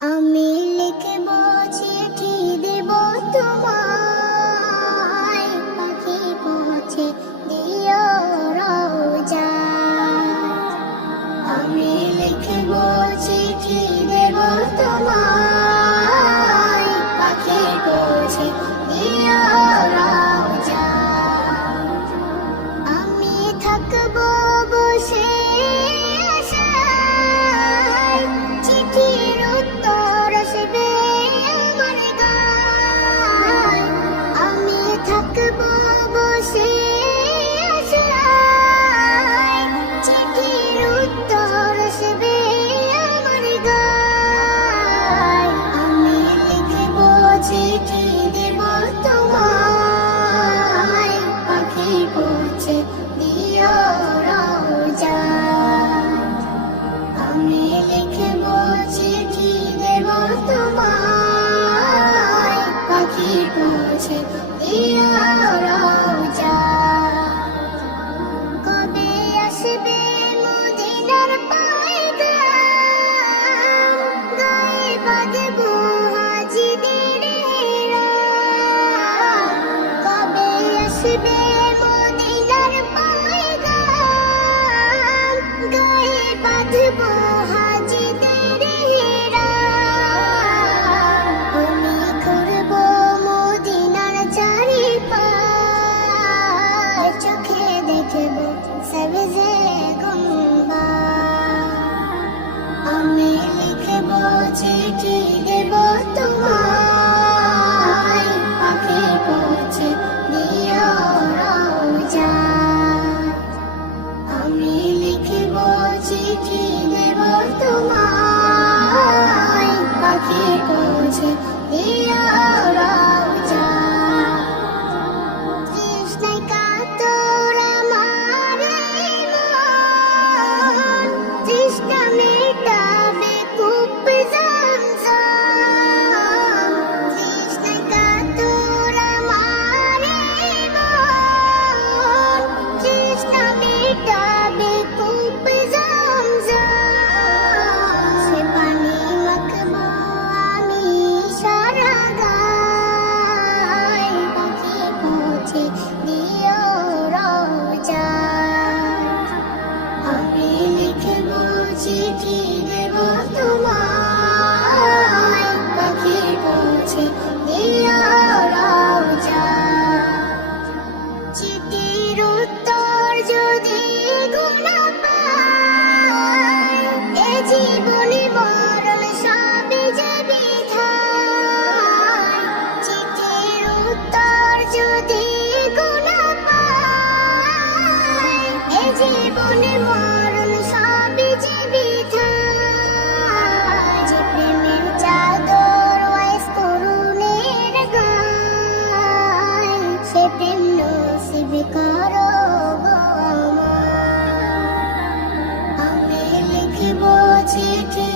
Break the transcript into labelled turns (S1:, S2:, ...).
S1: 啊咪。আমি লিখব চিঠি দেব তোমায়? পাখি পৌঁছে দিও রওজা কবে আসবে মদিনার পায়গাম গায়ে বাজব হাজিদের কবে আসবে মদিনার পায়গাম গায়ে বাজব 而且。今天